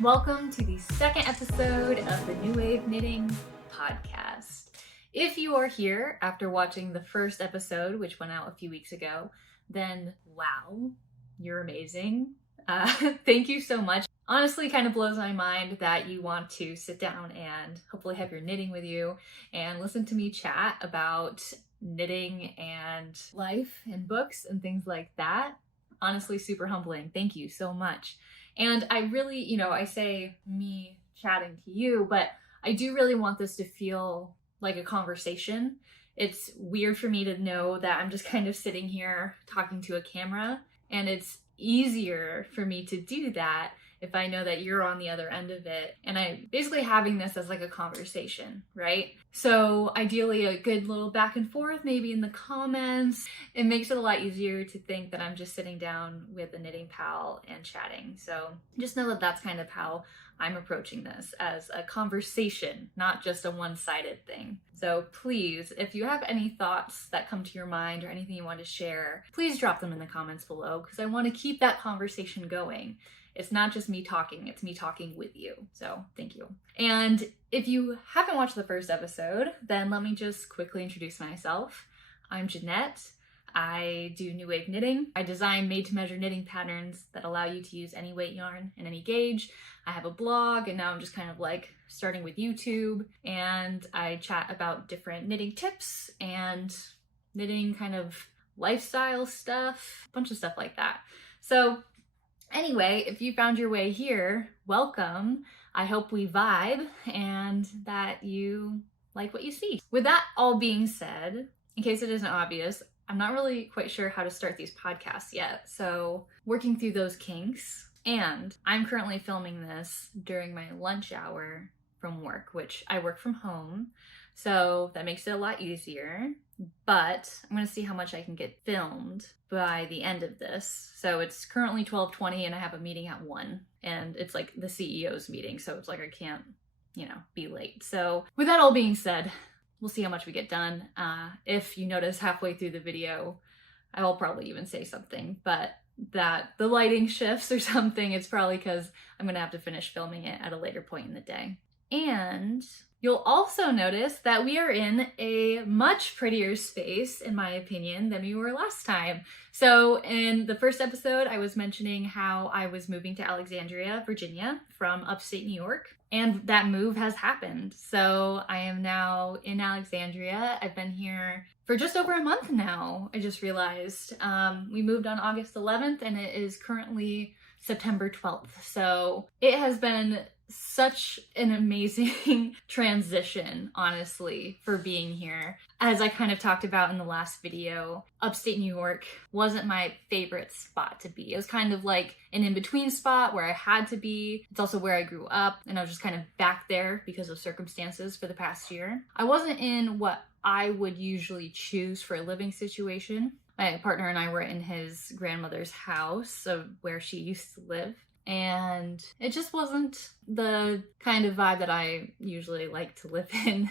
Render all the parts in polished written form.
Welcome to the second episode of the New Wave Knitting Podcast. If you are here after watching the first episode, which went out a few weeks ago, then wow, you're amazing. Thank you so much. Honestly, kind of blows my mind that you want to sit down and hopefully have your knitting with you and listen to me chat about knitting and life and books and things like that. Honestly, super humbling. Thank you so much. And I really, I say me chatting to you, but I do really want this to feel like a conversation. It's weird for me to know that I'm just kind of sitting here talking to a camera, and it's easier for me to do that if I know that you're on the other end of it, and I'm basically having this as like a conversation, right? So ideally a good little back and forth, maybe in the comments. It makes it a lot easier to think that I'm just sitting down with a knitting pal and chatting. So just know that that's kind of how I'm approaching this, as a conversation, not just a one-sided thing. So please, if you have any thoughts that come to your mind or anything you want to share, please drop them in the comments below, because I want to keep that conversation going. It's not just me talking, it's me talking with you. So thank you. And if you haven't watched the first episode, then let me just quickly introduce myself. I'm Jeanette. I do new wave knitting. I design made-to-measure knitting patterns that allow you to use any weight yarn and any gauge. I have a blog, and now I'm just kind of like starting with YouTube, and I chat about different knitting tips and knitting kind of lifestyle stuff, a bunch of stuff like that. So anyway, if you found your way here, welcome. I hope we vibe and that you like what you see. With that all being said, in case it isn't obvious, I'm not really quite sure how to start these podcasts yet, so working through those kinks. And I'm currently filming this during my lunch hour from work, which I work from home, so that makes it a lot easier. But I'm going to see how much I can get filmed by the end of this. So it's currently 12:20 and I have a meeting at 1, and it's like the CEO's meeting, so it's like I can't, be late. So with that all being said, we'll see how much we get done. If you notice halfway through the video, I will probably even say something, but that the lighting shifts or something, it's probably because I'm going to have to finish filming it at a later point in the day. And you'll also notice that we are in a much prettier space, in my opinion, than we were last time. So in the first episode, I was mentioning how I was moving to Alexandria, Virginia from upstate New York, and that move has happened. So I am now in Alexandria. I've been here for just over a month now, I just realized. We moved on August 11th, and it is currently September 12th. So it has been such an amazing transition, honestly, for being here. As I kind of talked about in the last video, upstate New York wasn't my favorite spot to be. It was kind of like an in-between spot where I had to be. It's also where I grew up, and I was just kind of back there because of circumstances for the past year. I wasn't in what I would usually choose for a living situation. My partner and I were in his grandmother's house, where she used to live. And it just wasn't the kind of vibe that I usually like to live in.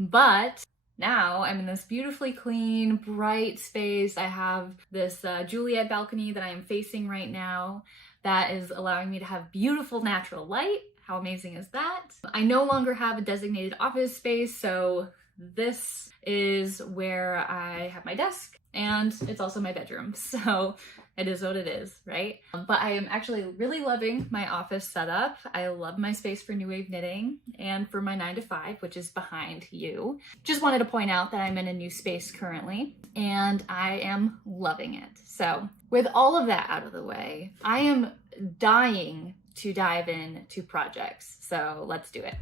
But now I'm in this beautifully clean, bright space. I have this Juliet balcony that I am facing right now that is allowing me to have beautiful natural light. How amazing is that? I no longer have a designated office space, so this is where I have my desk, and it's also my bedroom. So it is what it is, right? But I am actually really loving my office setup. I love my space for new wave knitting and for my 9 to 5, which is behind you. Just wanted to point out that I'm in a new space currently, and I am loving it. So with all of that out of the way, I am dying to dive into projects. So let's do it.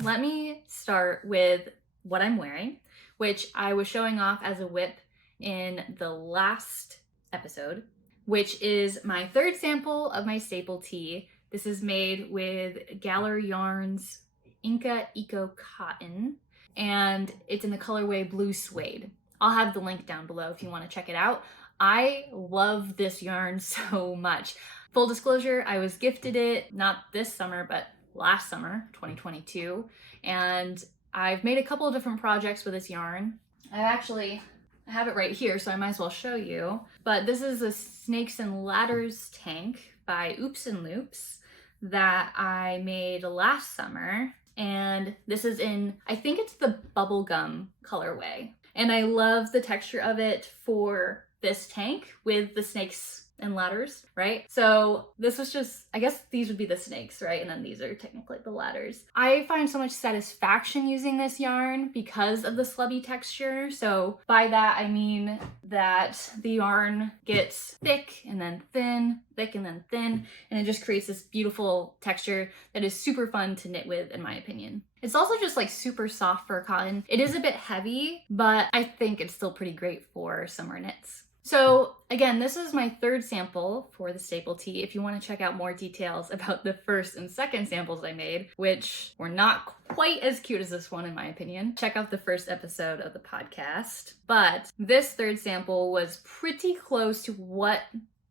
Let me start with what I'm wearing, which I was showing off as a whip in the last episode, which is my third sample of my staple tee. This is made with Gallery Yarns Inca Eco Cotton, and it's in the colorway Blue Suede. I'll have the link down below if you want to check it out. I love this yarn so much. Full disclosure, I was gifted it, not this summer, but last summer, 2022, and I've made a couple of different projects with this yarn. I've actually I have it right here, so I might as well show you. But this is a Snakes and Ladders tank by Oops and Loops that I made last summer. And this is in, I think it's the bubblegum colorway. And I love the texture of it for this tank with the snakes and ladders, right? So this was just, I guess these would be the snakes, right? And then these are technically the ladders. I find so much satisfaction using this yarn because of the slubby texture. So by that, I mean that the yarn gets thick and then thin, thick and then thin, and it just creates this beautiful texture that is super fun to knit with, in my opinion. It's also just like super soft for cotton. It is a bit heavy, but I think it's still pretty great for summer knits. So again, this is my third sample for the staple tee. If you want to check out more details about the first and second samples I made, which were not quite as cute as this one in my opinion, check out the first episode of the podcast. But this third sample was pretty close to what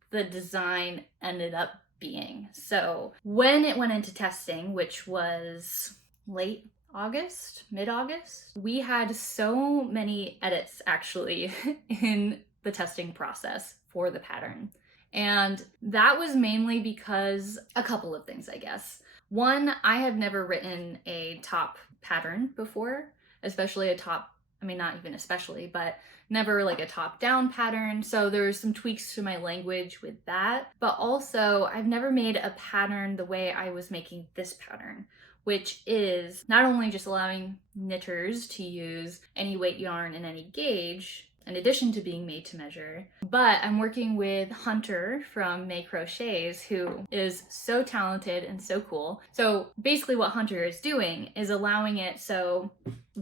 the design ended up being. So when it went into testing, which was late August, mid-August, we had so many edits actually in the testing process for the pattern. And that was mainly because a couple of things, I guess. One, I have never written a top pattern before, especially a top, I mean, not even especially, but never like a top-down pattern. So there's some tweaks to my language with that. But also, I've never made a pattern the way I was making this pattern, which is not only just allowing knitters to use any weight yarn and any gauge, in addition to being made to measure, but I'm working with Hunter from May Crochets, who is so talented and so cool. So basically what Hunter is doing is allowing it so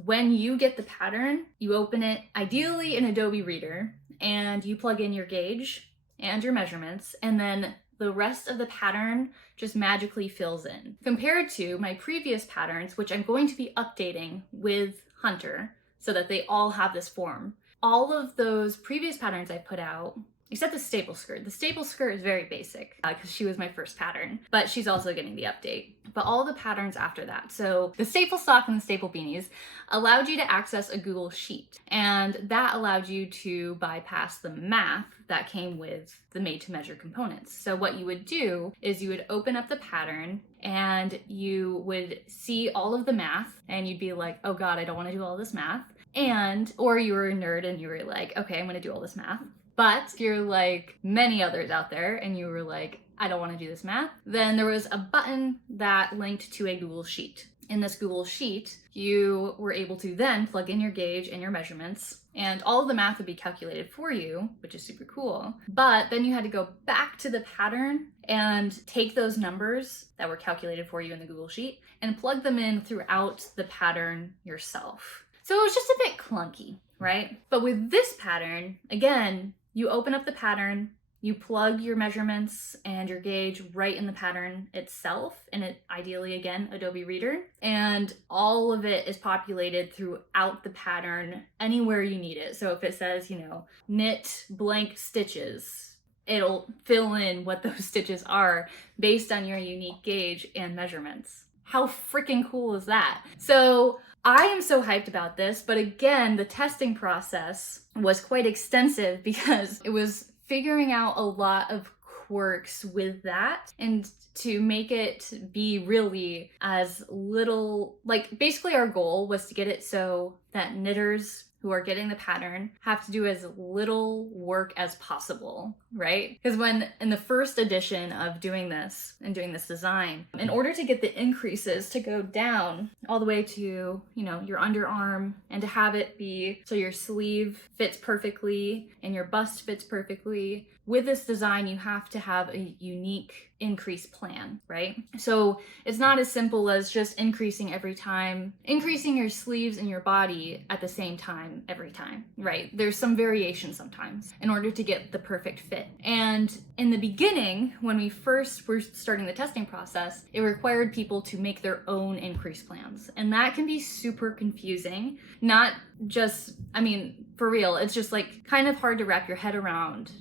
when you get the pattern, you open it ideally in Adobe Reader and you plug in your gauge and your measurements, and then the rest of the pattern just magically fills in. Compared to my previous patterns, which I'm going to be updating with Hunter so that they all have this form. All of those previous patterns I put out, except the staple skirt. The staple skirt is very basic because she was my first pattern, but she's also getting the update. But all the patterns after that, so the staple sock and the staple beanies, allowed you to access a Google Sheet. And that allowed you to bypass the math that came with the made to measure components. So what you would do is you would open up the pattern and you would see all of the math and you'd be like, oh God, I don't want to do all this math. Or you were a nerd and you were like, okay, I'm gonna do all this math. But if you're like many others out there and you were like, I don't wanna do this math, then there was a button that linked to a Google Sheet. In this Google Sheet, you were able to then plug in your gauge and your measurements, and all of the math would be calculated for you, which is super cool. But then you had to go back to the pattern and take those numbers that were calculated for you in the Google Sheet and plug them in throughout the pattern yourself. So it was just a bit clunky, right? But with this pattern, again, you open up the pattern, you plug your measurements and your gauge right in the pattern itself, and it ideally, again, Adobe Reader, and all of it is populated throughout the pattern anywhere you need it. So if it says, you know, knit blank stitches, it'll fill in what those stitches are based on your unique gauge and measurements. How freaking cool is that? So I am so hyped about this, but again, the testing process was quite extensive because it was figuring out a lot of quirks with that and to make it be really as little, like basically our goal was to get it so that knitters who are getting the pattern have to do as little work as possible, right? Because when in the first edition of doing this and doing this design, in order to get the increases to go down all the way to, you know, your underarm and to have it be so your sleeve fits perfectly and your bust fits perfectly, with this design, you have to have a unique increase plan, right? So it's not as simple as just increasing every time, increasing your sleeves and your body at the same time every time, right? There's some variation sometimes in order to get the perfect fit. And in the beginning, when we first were starting the testing process, it required people to make their own increase plans. And that can be super confusing. Not just, I mean, for real, it's just like kind of hard to wrap your head around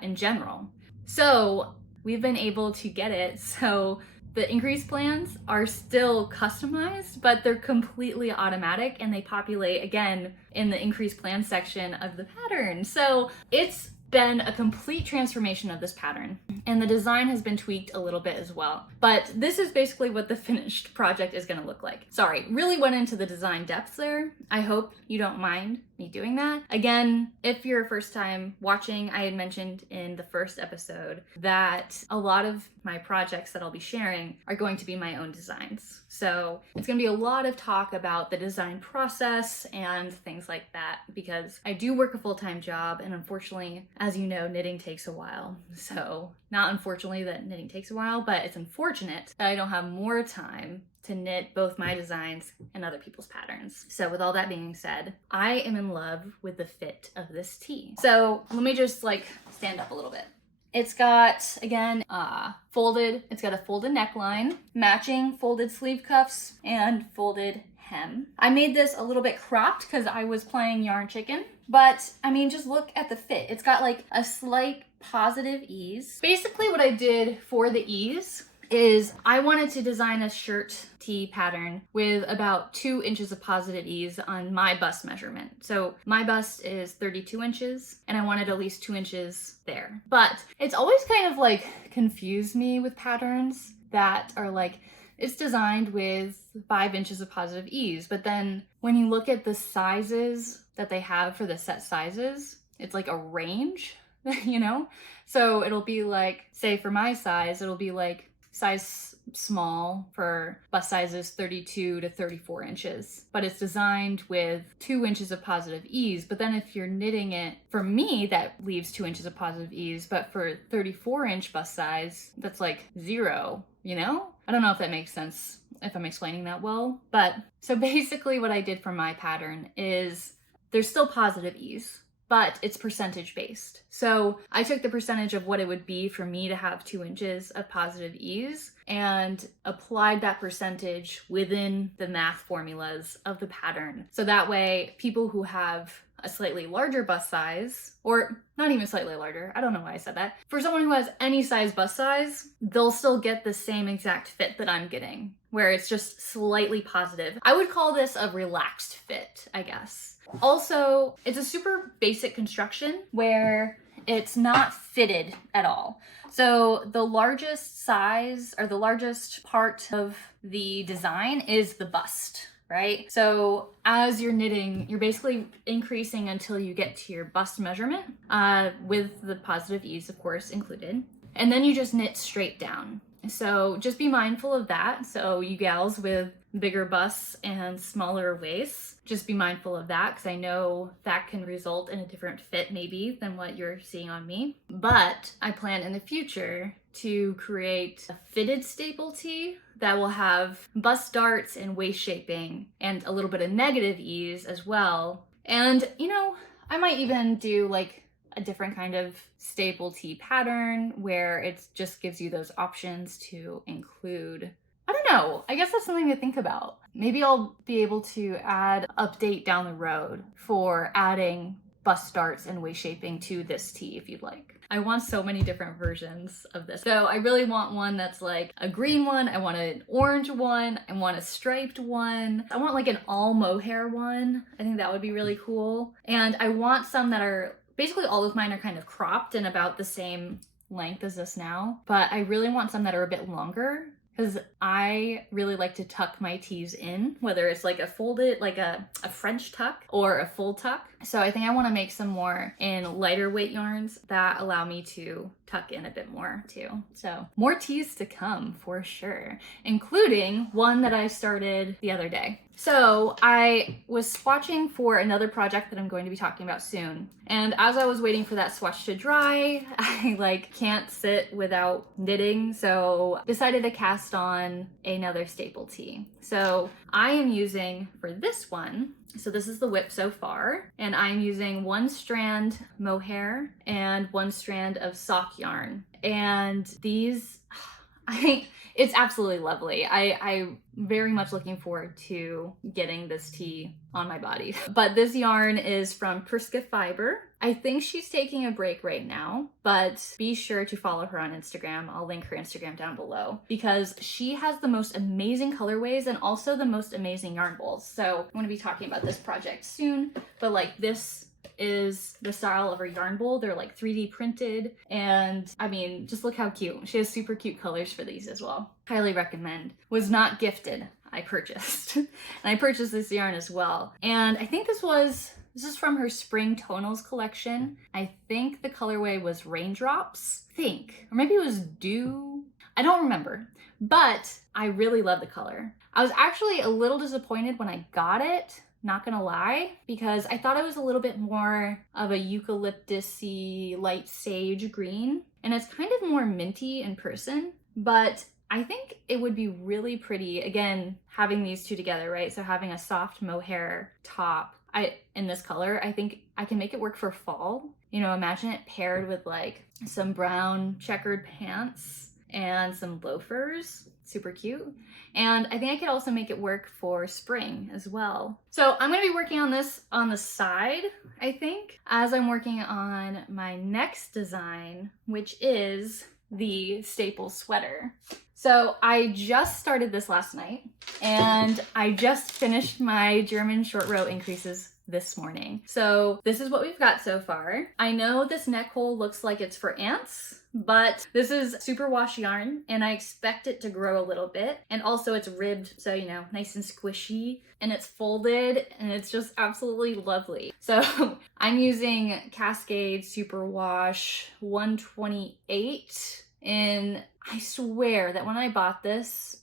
in general. So we've been able to get it so The increase plans are still customized, but they're completely automatic and they populate again in the increase plan section of the pattern. So it's been a complete transformation of this pattern, and the design has been tweaked a little bit as well. But this is basically what the finished project is going to look like. Sorry, really went into the design depths there. I hope you don't mind me doing that. Again, if you're a first time watching, I had mentioned in the first episode that a lot of my projects that I'll be sharing are going to be my own designs. So it's going to be a lot of talk about the design process and things like that, because I do work a full-time job, and unfortunately, as you know, knitting takes a while. So not unfortunately that knitting takes a while, but it's unfortunate that I don't have more time to knit both my designs and other people's patterns. So with all that being said, I am in love with the fit of this tee. So let me just stand up a little bit. It's got, again, it's got a folded neckline, matching folded sleeve cuffs, and folded hem. I made this a little bit cropped because I was playing yarn chicken, but I mean, just look at the fit. It's got a slight positive ease. Basically what I did for the ease is I wanted to design a shirt tee pattern with about 2 inches of positive ease on my bust measurement. So my bust is 32 inches and I wanted at least 2 inches there. But it's always kind of confused me with patterns that are it's designed with 5 inches of positive ease, but then when you look at the sizes that they have for the set sizes, it's a range, you know? So it'll be say for my size, it'll be size small for bust sizes 32 to 34 inches, but it's designed with 2 inches of positive ease. But then if you're knitting it, for me, that leaves 2 inches of positive ease, but for 34-inch bust size, that's 0, you know? I don't know if that makes sense, if I'm explaining that well, but so basically what I did for my pattern is there's still positive ease, but it's percentage based. So I took the percentage of what it would be for me to have 2 inches of positive ease and applied that percentage within the math formulas of the pattern. So that way, people who have a slightly larger bust size, or not even slightly larger, I don't know why I said that. For someone who has any size bust size, they'll still get the same exact fit that I'm getting, where it's just slightly positive. I would call this a relaxed fit, I guess. Also, it's a super basic construction where it's not fitted at all. So the largest size, or the largest part of the design, is the bust, right? So as you're knitting, you're basically increasing until you get to your bust measurement, with the positive ease, of course, included. And then you just knit straight down. So just be mindful of that. So you gals with bigger busts and smaller waists, just be mindful of that, because I know that can result in a different fit maybe than what you're seeing on me. But I plan in the future to create a fitted staple tee that will have bust darts and waist shaping and a little bit of negative ease as well. And I might even do a different kind of staple tee pattern where it just gives you those options to include. I don't know. I guess that's something to think about. Maybe I'll be able to update down the road for adding bust darts and waist shaping to this tee if you'd like. I want so many different versions of this. So I really want one that's a green one. I want an orange one. I want a striped one. I want an all mohair one. I think that would be really cool. And I want some that are, basically all of mine are kind of cropped and about the same length as this now, but I really want some that are a bit longer, because I really like to tuck my tees in, whether it's a folded, a French tuck or a full tuck. So I think I want to make some more in lighter weight yarns that allow me to tuck in a bit more too. So more tees to come for sure, including one that I started the other day. So I was swatching for another project that I'm going to be talking about soon. And as I was waiting for that swatch to dry, I can't sit without knitting. So decided to cast on another staple tee. So I am using for this one, so this is the whip so far, and I'm using 1 strand mohair and 1 strand of sock yarn. And these, It's absolutely lovely. I'm very much looking forward to getting this tee on my body. But this yarn is from Priska Fiber. I think she's taking a break right now, but be sure to follow her on Instagram. I'll link her Instagram down below because she has the most amazing colorways and also the most amazing yarn bowls. So I'm going to be talking about this project soon, but like this is the style of her yarn bowl. They're like 3D printed, and I mean, just look how cute. She has super cute colors for these as well. Highly recommend. Was not gifted, I purchased. And I purchased this yarn as well. And I think this is from her spring tonals collection. I think the colorway was Raindrops, or maybe it was Dew. I don't remember, but I really love the color. I was actually a little disappointed when I got it, not gonna lie, because I thought it was a little bit more of a eucalyptus-y light sage green, and it's kind of more minty in person, but I think it would be really pretty, again, having these two together, right? So having a soft mohair top in this color, I think I can make it work for fall. You know, imagine it paired with like some brown checkered pants and some loafers. Super cute. And I think I could also make it work for spring as well. So I'm going to be working on this on the side, I think, as I'm working on my next design, which is the staple sweater. So I just started this last night, and I just finished my German short row increases this morning. So this is what we've got so far. I know this neck hole looks like it's for ants, but this is superwash yarn, and I expect it to grow a little bit. And also it's ribbed, so you know, nice and squishy, and it's folded, and it's just absolutely lovely. So I'm using Cascade Superwash 128, and I swear that when I bought this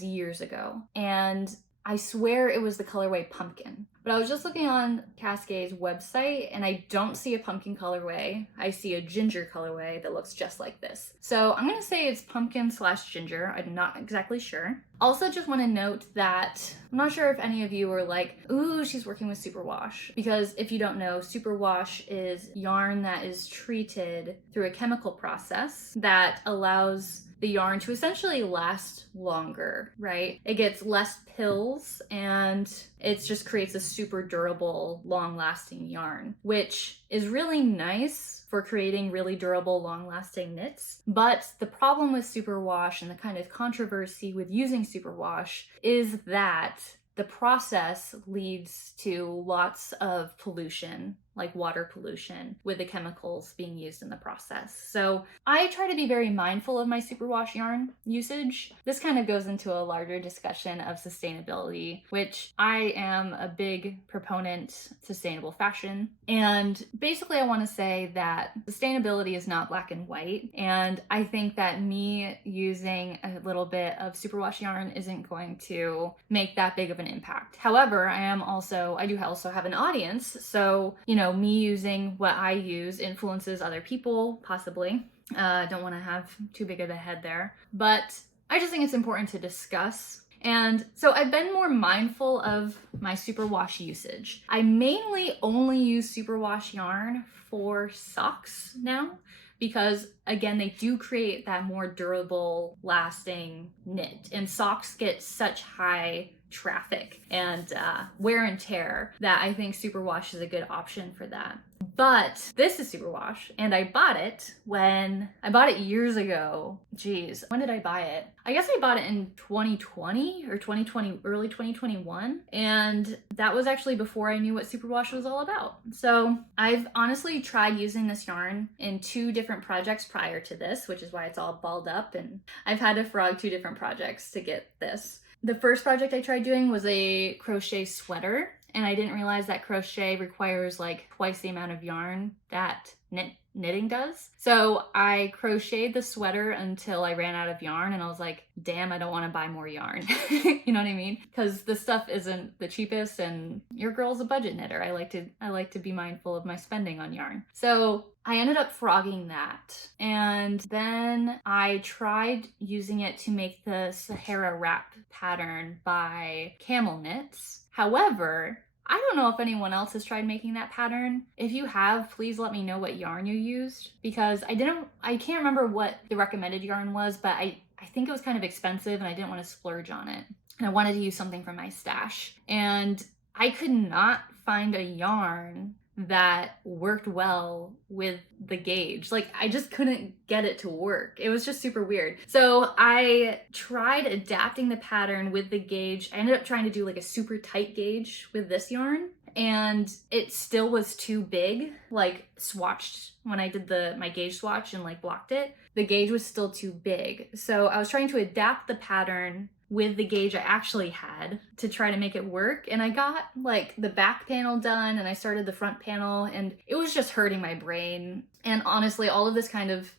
years ago, and I swear it was the colorway Pumpkin. But I was just looking on Cascade's website, and I don't see a pumpkin colorway. I see a ginger colorway that looks just like this. So I'm gonna say it's pumpkin/ginger. I'm not exactly sure. Also just wanna note that I'm not sure if any of you were like, ooh, she's working with superwash. Because if you don't know, superwash is yarn that is treated through a chemical process that allows the yarn to essentially last longer, right? It gets less pills, and it just creates a super durable, long-lasting yarn, which is really nice for creating really durable, long-lasting knits. But the problem with superwash and the kind of controversy with using superwash is that the process leads to lots of pollution, like water pollution, with the chemicals being used in the process. So I try to be very mindful of my superwash yarn usage. This kind of goes into a larger discussion of sustainability, which I am a big proponent of sustainable fashion. And basically I want to say that sustainability is not black and white. And I think that me using a little bit of superwash yarn isn't going to make that big of an impact. However, I do also have an audience. So, you know, me using what I use influences other people, possibly. Don't want to have too big of a head there. But I just think it's important to discuss. And so I've been more mindful of my superwash usage. I mainly only use superwash yarn for socks now, because again, they do create that more durable, lasting knit. And socks get such high traffic and wear and tear that I think superwash is a good option for that. But this is superwash, and I bought it years ago. Geez, when did I buy it? I guess I bought it in 2020 or 2020, early 2021. And that was actually before I knew what superwash was all about. So I've honestly tried using this yarn in 2 different projects prior to this, which is why it's all balled up. And I've had to frog 2 different projects to get this. The first project I tried doing was a crochet sweater, and I didn't realize that crochet requires like twice the amount of yarn that knitting does. So I crocheted the sweater until I ran out of yarn, and I was like, damn, I don't want to buy more yarn. You know what I mean? Because the stuff isn't the cheapest, and your girl's a budget knitter. I like to be mindful of my spending on yarn. So I ended up frogging that. And then I tried using it to make the Sahara wrap pattern by Camel Knits. However, I don't know if anyone else has tried making that pattern. If you have, please let me know what yarn you used, because I can't remember what the recommended yarn was, but I think it was kind of expensive and I didn't want to splurge on it. And I wanted to use something from my stash. And I could not find a yarn that worked well with the gauge. Like, I just couldn't get it to work. It was just super weird. So I tried adapting the pattern with the gauge. I ended up trying to do like a super tight gauge with this yarn, and it still was too big. Like, swatched, when I did my gauge swatch and like blocked it, the gauge was still too big. So I was trying to adapt the pattern with the gauge I actually had to try to make it work. And I got like the back panel done and I started the front panel, and it was just hurting my brain. And honestly, all of this kind of,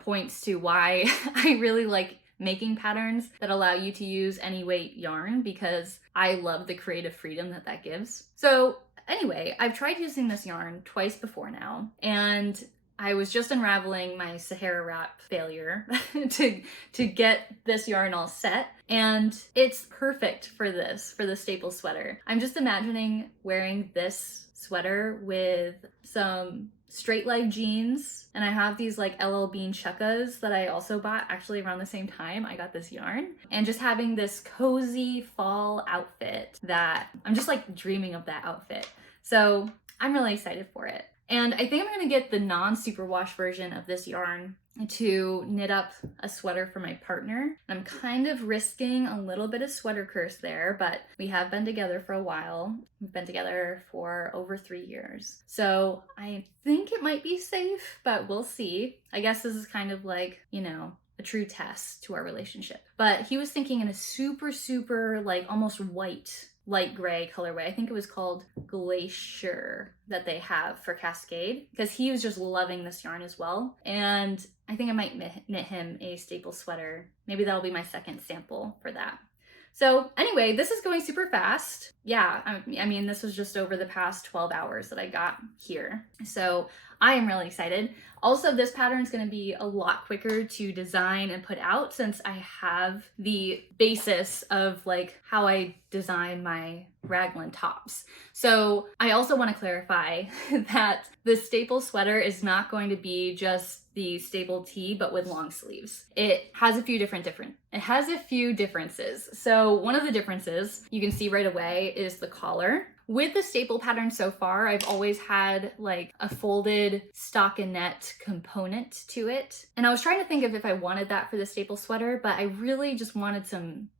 points to why I really like making patterns that allow you to use any weight yarn, because I love the creative freedom that gives. So anyway, I've tried using this yarn twice before now, and I was just unraveling my Sahara wrap failure to get this yarn all set, and it's perfect for the staple sweater. I'm just imagining wearing this sweater with some straight leg jeans, and I have these like LL Bean chukkas that I also bought actually around the same time I got this yarn, and just having this cozy fall outfit that I'm just like dreaming of that outfit. So I'm really excited for it. And I think I'm gonna get the non-superwash version of this yarn to knit up a sweater for my partner. I'm kind of risking a little bit of sweater curse there, but we have been together for a while. We've been together for over 3 years. So I think it might be safe, but we'll see. I guess this is kind of like, a true test to our relationship. But he was thinking in a super, super like almost white, light gray colorway. I think it was called Glacier that they have for Cascade, because he was just loving this yarn as well. And I think I might knit him a staple sweater. Maybe that'll be my second sample for that. So anyway, this is going super fast. Yeah, I mean, this was just over the past 12 hours that I got here. So I am really excited. Also, this pattern is going to be a lot quicker to design and put out, since I have the basis of like how I design my raglan tops. So I also want to clarify that the staple sweater is not going to be just the staple tee, but with long sleeves. It has a few differences. So one of the differences you can see right away is the collar. With the staple pattern so far, I've always had like a folded stockinette component to it. And I was trying to think of if I wanted that for the staple sweater, but I really just wanted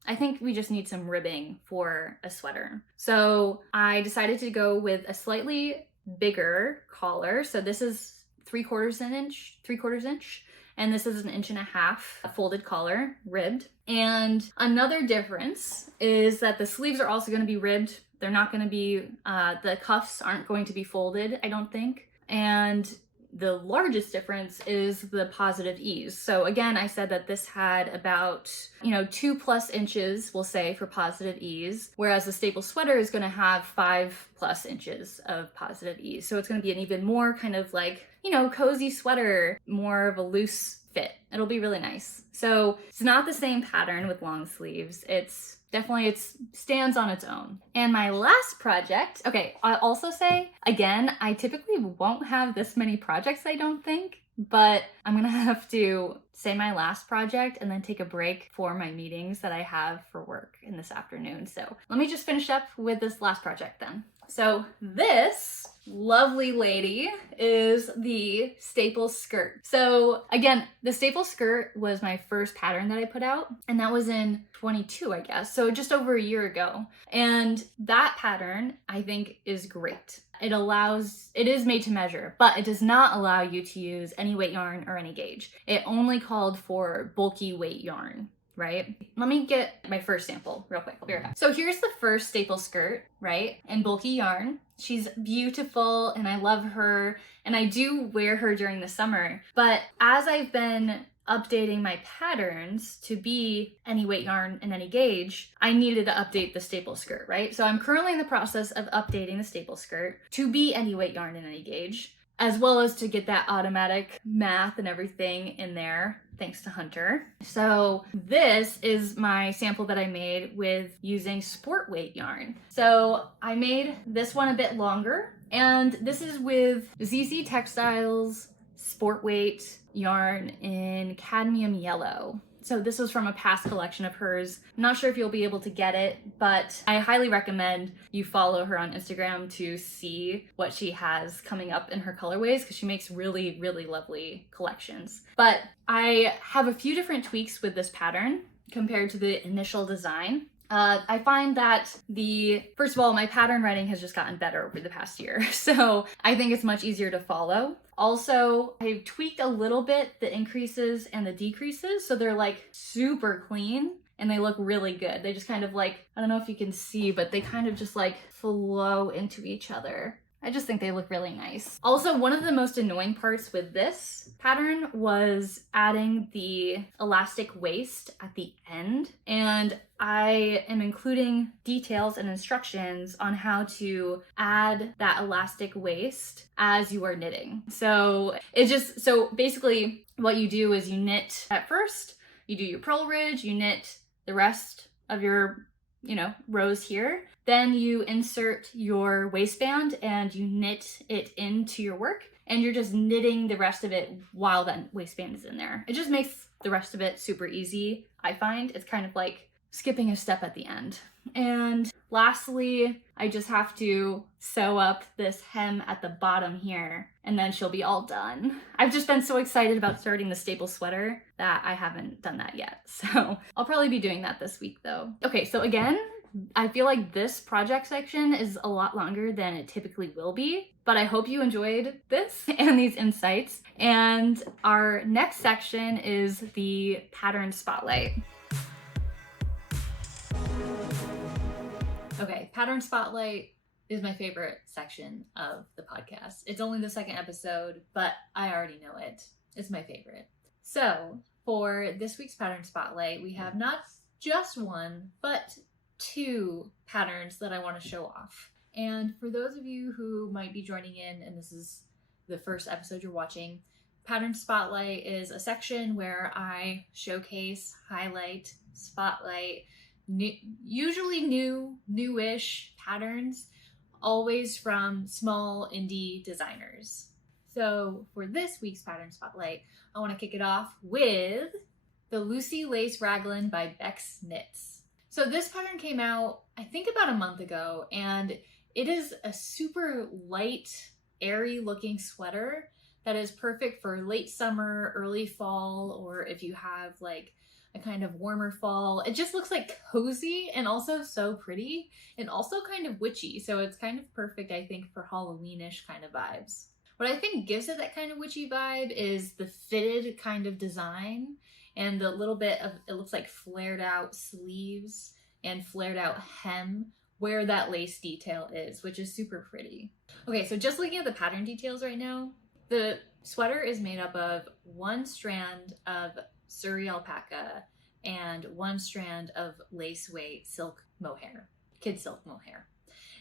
I think we just need some ribbing for a sweater. So I decided to go with a slightly bigger collar. So this is 3/4 inch, and this is 1.5 inches folded collar, ribbed. And another difference is that the sleeves are also going to be ribbed. They're not going to be, the cuffs aren't going to be folded, I don't think. And the largest difference is the positive ease. So again, I said that this had about, 2+ inches, we'll say, for positive ease, whereas the staple sweater is going to have 5+ inches of positive ease. So it's going to be an even more kind of like, cozy sweater, more of a loose fit. It'll be really nice. So it's not the same pattern with long sleeves. It stands on its own. And my last project, okay, I'll also say, again, I typically won't have this many projects, I don't think, but I'm gonna have to say my last project and then take a break for my meetings that I have for work in this afternoon. So let me just finish up with this last project then. So this lovely lady is the staple skirt. So again, the staple skirt was my first pattern that I put out, and that was in 22, I guess. So just over a year ago. And that pattern, I think, is great. It is made to measure, but it does not allow you to use any weight yarn or any gauge. It only called for bulky weight yarn, right? Let me get my first sample real quick. I'll be right back. So here's the first staple skirt, right? In bulky yarn. She's beautiful and I love her, and I do wear her during the summer. But as I've been updating my patterns to be any weight yarn and any gauge, I needed to update the staple skirt, right? So I'm currently in the process of updating the staple skirt to be any weight yarn and any gauge, as well as to get that automatic math and everything in there, thanks to Hunter. So this is my sample that I made with using sport weight yarn. So I made this one a bit longer, and this is with ZZ Textiles sport weight yarn in cadmium yellow. So this was from a past collection of hers. I'm not sure if you'll be able to get it, but I highly recommend you follow her on Instagram to see what she has coming up in her colorways, because she makes really, really lovely collections. But I have a few different tweaks with this pattern compared to the initial design. I find that first of all, my pattern writing has just gotten better over the past year. So I think it's much easier to follow. Also, I've tweaked a little bit the increases and the decreases. So they're like super clean and they look really good. They just kind of like, I don't know if you can see, but they kind of just like flow into each other. I just think they look really nice. Also, one of the most annoying parts with this pattern was adding the elastic waist at the end. And I am including details and instructions on how to add that elastic waist as you are knitting. So basically what you do is you knit at first, you do your purl ridge, you knit the rest of your rows here. Then you insert your waistband and you knit it into your work, and you're just knitting the rest of it while that waistband is in there. It just makes the rest of it super easy, I find. It's kind of like skipping a step at the end. And lastly, I just have to sew up this hem at the bottom here, and then she'll be all done. I've just been so excited about starting the staple sweater that I haven't done that yet. So I'll probably be doing that this week though. Okay, so again, I feel like this project section is a lot longer than it typically will be, but I hope you enjoyed this and these insights. And our next section is the pattern spotlight. Okay, pattern spotlight is my favorite section of the podcast. It's only the second episode, but I already know it. It's my favorite. So for this week's pattern spotlight, we have not just one, but two patterns that I want to show off. And for those of you who might be joining in and this is the first episode you're watching, Pattern Spotlight is a section where I showcase, highlight, spotlight, usually newish patterns, always from small indie designers. So for this week's Pattern Spotlight, I want to kick it off with the Lucy Lace Raglan by Bex Knits. So this pattern came out, I think about a month ago, and it is a super light, airy looking sweater that is perfect for late summer, early fall, or if you have like a kind of warmer fall. It just looks like cozy and also so pretty and also kind of witchy. So it's kind of perfect, I think, for Halloweenish kind of vibes. What I think gives it that kind of witchy vibe is the fitted kind of design and the little bit of, it looks like flared out sleeves and flared out hem where that lace detail is, which is super pretty. Okay, so just looking at the pattern details right now, the sweater is made up of one strand of Surrey alpaca and one strand of lace weight silk mohair, kid silk mohair.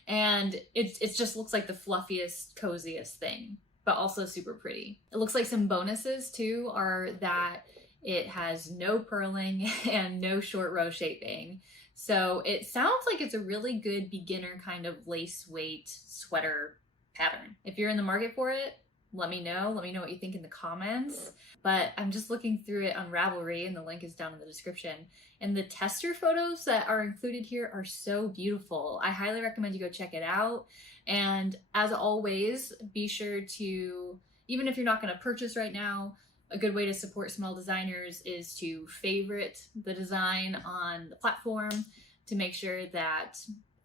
And it just looks like the fluffiest, coziest thing, but also super pretty. It looks like some bonuses too are that it has no purling and no short row shaping. So it sounds like it's a really good beginner kind of lace weight sweater pattern. If you're in the market for it, let me know. Let me know what you think in the comments. But I'm just looking through it on Ravelry, and the link is down in the description. And the tester photos that are included here are so beautiful. I highly recommend you go check it out. And as always, be sure to, even if you're not going to purchase right now, a good way to support small designers is to favorite the design on the platform to make sure that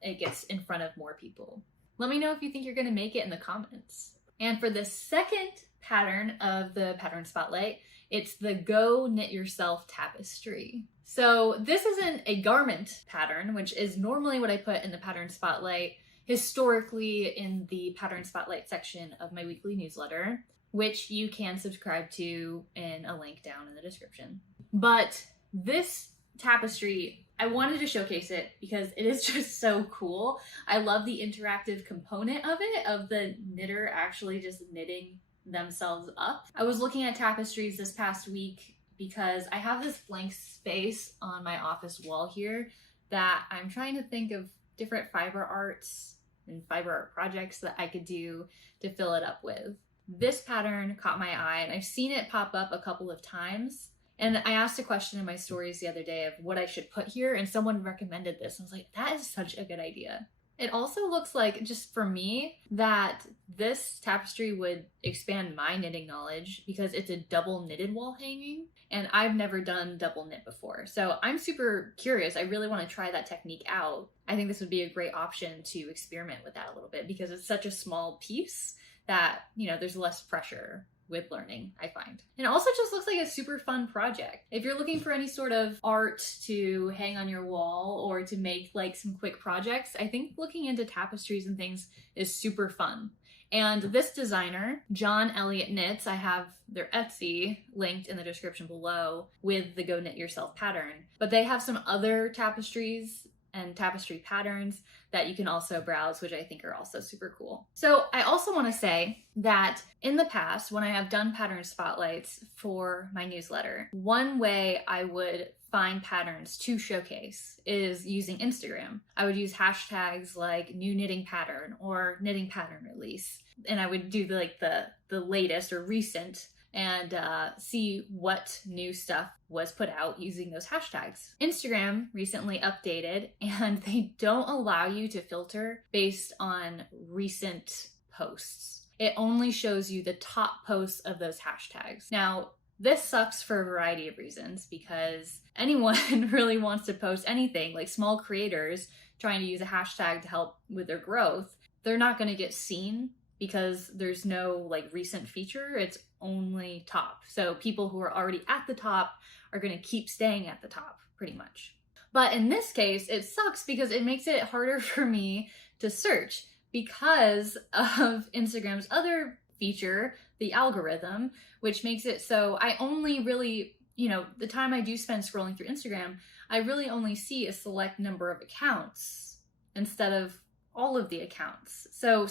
it gets in front of more people. Let me know if you think you're going to make it in the comments. And for the second pattern of the pattern spotlight, it's the Go Knit Yourself tapestry. So this isn't a garment pattern, which is normally what I put in the pattern spotlight historically in the pattern spotlight section of my weekly newsletter, which you can subscribe to in a link down in the description. But this tapestry, I wanted to showcase it because it is just so cool. I love the interactive component of it, of the knitter actually just knitting themselves up. I was looking at tapestries this past week because I have this blank space on my office wall here that I'm trying to think of different fiber arts and fiber art projects that I could do to fill it up with. This pattern caught my eye and I've seen it pop up a couple of times, And I asked a question in my stories the other day of what I should put here, and someone recommended this. I was like, that is such a good idea. It also looks like, just for me, that this tapestry would expand my knitting knowledge because it's a double knitted wall hanging, and I've never done double knit before. So I'm super curious. I really want to try that technique out. I think this would be a great option to experiment with that a little bit because it's such a small piece that, there's less pressure with learning, I find. And it also just looks like a super fun project. If you're looking for any sort of art to hang on your wall or to make like some quick projects, I think looking into tapestries and things is super fun. And this designer, John Elliott Knits, I have their Etsy linked in the description below with the Go Knit Yourself pattern. But they have some other tapestries and tapestry patterns that you can also browse, which I think are also super cool. So I also want to say that in the past, when I have done pattern spotlights for my newsletter, one way I would find patterns to showcase is using Instagram. I would use hashtags like new knitting pattern or knitting pattern release. And I would do the latest or recent and see what new stuff was put out using those hashtags. Instagram recently updated and they don't allow you to filter based on recent posts. It only shows you the top posts of those hashtags. Now, this sucks for a variety of reasons because anyone really wants to post anything, like small creators trying to use a hashtag to help with their growth. They're not going to get seen because there's no recent feature. It's only top. So people who are already at the top are going to keep staying at the top pretty much. But in this case, it sucks because it makes it harder for me to search because of Instagram's other feature, the algorithm, which makes it so I only really, the time I do spend scrolling through Instagram, I really only see a select number of accounts instead of all of the accounts. So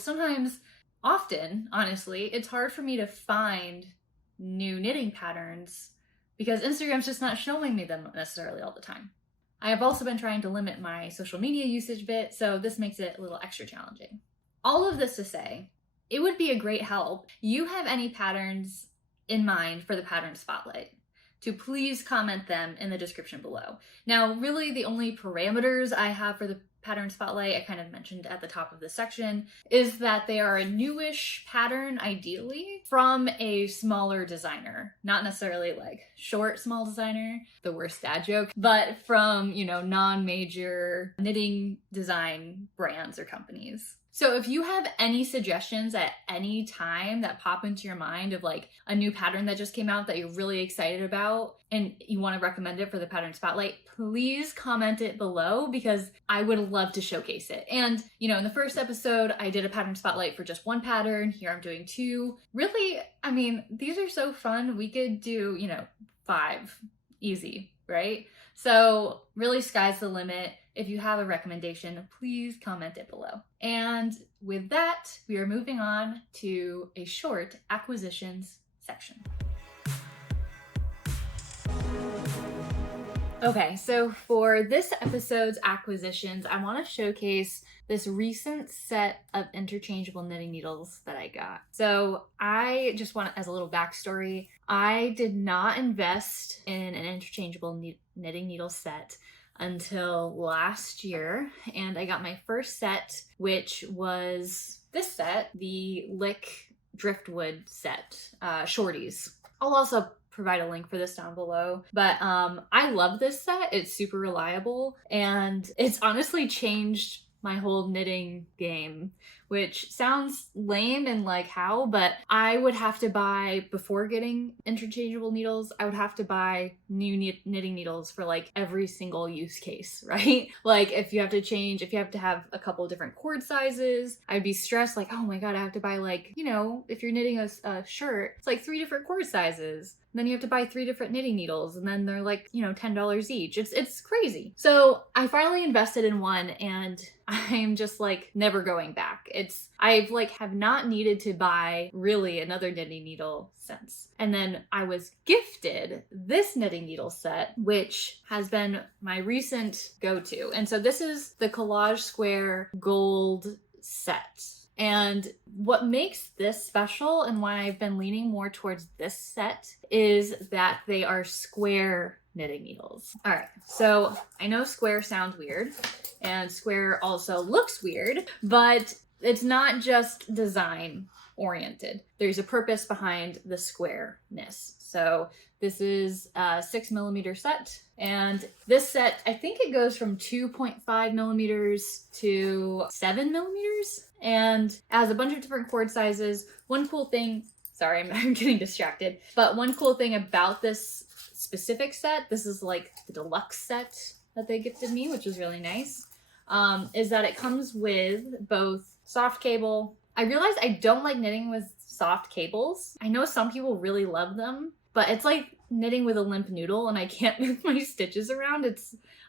often, honestly, it's hard for me to find new knitting patterns because Instagram's just not showing me them necessarily all the time. I have also been trying to limit my social media usage a bit, so this makes it a little extra challenging. All of this to say, it would be a great help. You have any patterns in mind for the pattern spotlight, to please comment them in the description below. Now, really the only parameters I have for the pattern spotlight, I kind of mentioned at the top of the section, is that they are a newish pattern, ideally, from a smaller designer. Not necessarily short, small designer, the worst dad joke, but from, non-major knitting design brands or companies. So if you have any suggestions at any time that pop into your mind of a new pattern that just came out that you're really excited about and you want to recommend it for the pattern spotlight, please comment it below because I would love to showcase it. And, in the first episode, I did a pattern spotlight for just one pattern. Here I'm doing 2. Really, these are so fun. We could do, 5 easy, right? So really sky's the limit. If you have a recommendation, please comment it below. And with that, we are moving on to a short acquisitions section. Okay, so for this episode's acquisitions, I want to showcase this recent set of interchangeable knitting needles that I got. So I just want, as a little backstory, I did not invest in an interchangeable knitting needle set until last year, and I got my first set, which was this set, the Lick Driftwood set, shorties. I'll also provide a link for this down below, but I love this set. It's super reliable, and it's honestly changed my whole knitting game, which sounds lame and how, but I would have to buy, before getting interchangeable needles, I would have to buy new knitting needles for every single use case, right? If you have to have a couple of different cord sizes, I'd be stressed oh my god, I have to buy if you're knitting a shirt, it's 3 different cord sizes. Then you have to buy 3 different knitting needles, and then they're $10 each. It's crazy. So I finally invested in one, and I'm just never going back. I've have not needed to buy really another knitting needle since. And then I was gifted this knitting needle set, which has been my recent go-to. And so this is the Collage Square Gold set. And what makes this special and why I've been leaning more towards this set is that they are square knitting needles. All right, so I know square sounds weird and square also looks weird, but it's not just design oriented. There's a purpose behind the squareness. So this is a 6mm set, and this set, I think it goes from 2.5mm to 7mm, and has a bunch of different cord sizes. One cool thing, sorry, I'm getting distracted, but one cool thing about this specific set, this is like the deluxe set that they gifted me, which is really nice, is that it comes with both soft cable. I realize I don't like knitting with soft cables. I know some people really love them, but it's like knitting with a limp noodle and I can't move my stitches around.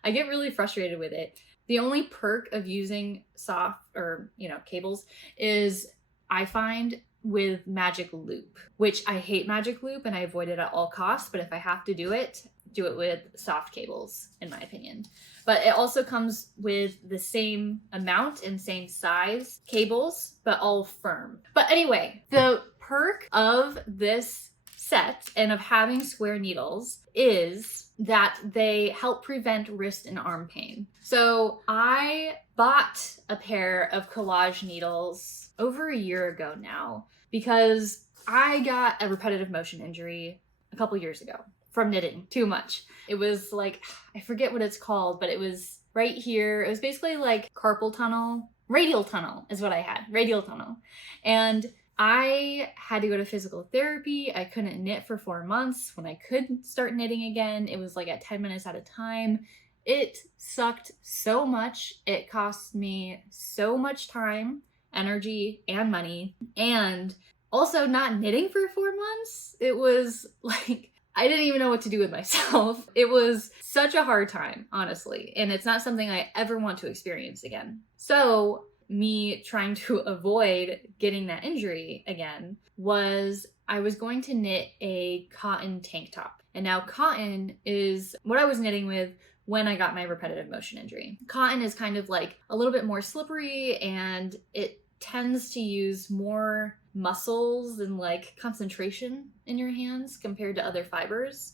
I get really frustrated with it. The only perk of using soft or, cables is I find with magic loop, which I hate magic loop and I avoid it at all costs, but if I have to do it with soft cables, in my opinion. But it also comes with the same amount and same size cables, but all firm. But anyway, the perk of this set and of having square needles is that they help prevent wrist and arm pain. So I bought a pair of collage needles over a year ago now because I got a repetitive motion injury a couple years ago from knitting too much. It was like, I forget what it's called, but it was right here. It was basically like carpal tunnel, radial tunnel is what I had, radial tunnel. And I had to go to physical therapy. I couldn't knit for 4 months. When I could start knitting again, it was like at 10 minutes at a time. It sucked so much. It cost me so much time, energy, and money. And also not knitting for 4 months. It was like, I didn't even know what to do with myself. It was such a hard time, honestly. And it's not something I ever want to experience again. So me trying to avoid getting that injury again was I was going to knit a cotton tank top. And now cotton is what I was knitting with when I got my repetitive motion injury. Cotton is kind of like a little bit more slippery and it tends to use more muscles and like concentration in your hands compared to other fibers.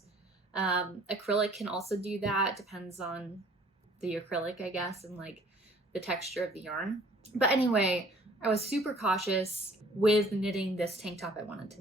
Acrylic can also do that, depends on the acrylic, I guess, and like the texture of the yarn. But anyway, I was super cautious with knitting this tank top I wanted to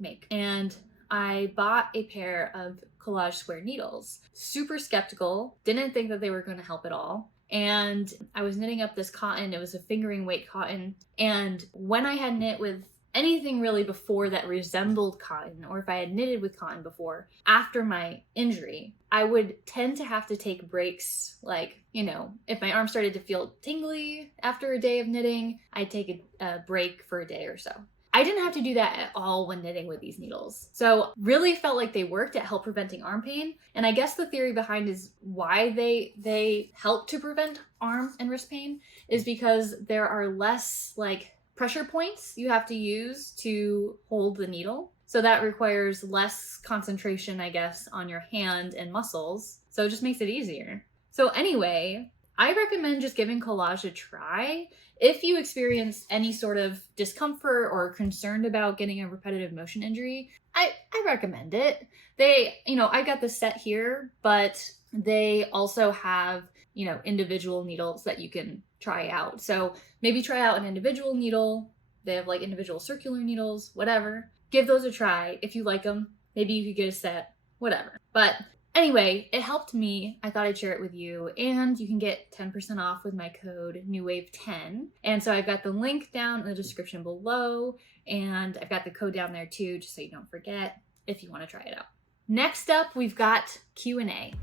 make. And I bought a pair of collage square needles. Super skeptical, didn't think that they were going to help at all. And I was knitting up this cotton. It was a fingering weight cotton. And when I had knit with anything really before that resembled cotton, or if I had knitted with cotton before, after my injury, I would tend to have to take breaks. Like, if my arm started to feel tingly after a day of knitting, I'd take a break for a day or so. I didn't have to do that at all when knitting with these needles. So really felt like they worked at help preventing arm pain. And I guess the theory behind is why they help to prevent arm and wrist pain is because there are less like pressure points you have to use to hold the needle. So that requires less concentration, I guess, on your hand and muscles. So it just makes it easier. So anyway, I recommend just giving collage a try. If you experience any sort of discomfort or concerned about getting a repetitive motion injury, I recommend it. I got the set here, but they also have, individual needles that you can try out. So maybe try out an individual needle. They have like individual circular needles, whatever. Give those a try. If you like them, maybe you could get a set, whatever. But anyway, it helped me. I thought I'd share it with you. And you can get 10% off with my code NEWWAVE10. And so I've got the link down in the description below. And I've got the code down there too, just so you don't forget if you want to try it out. Next up, we've got Q&A.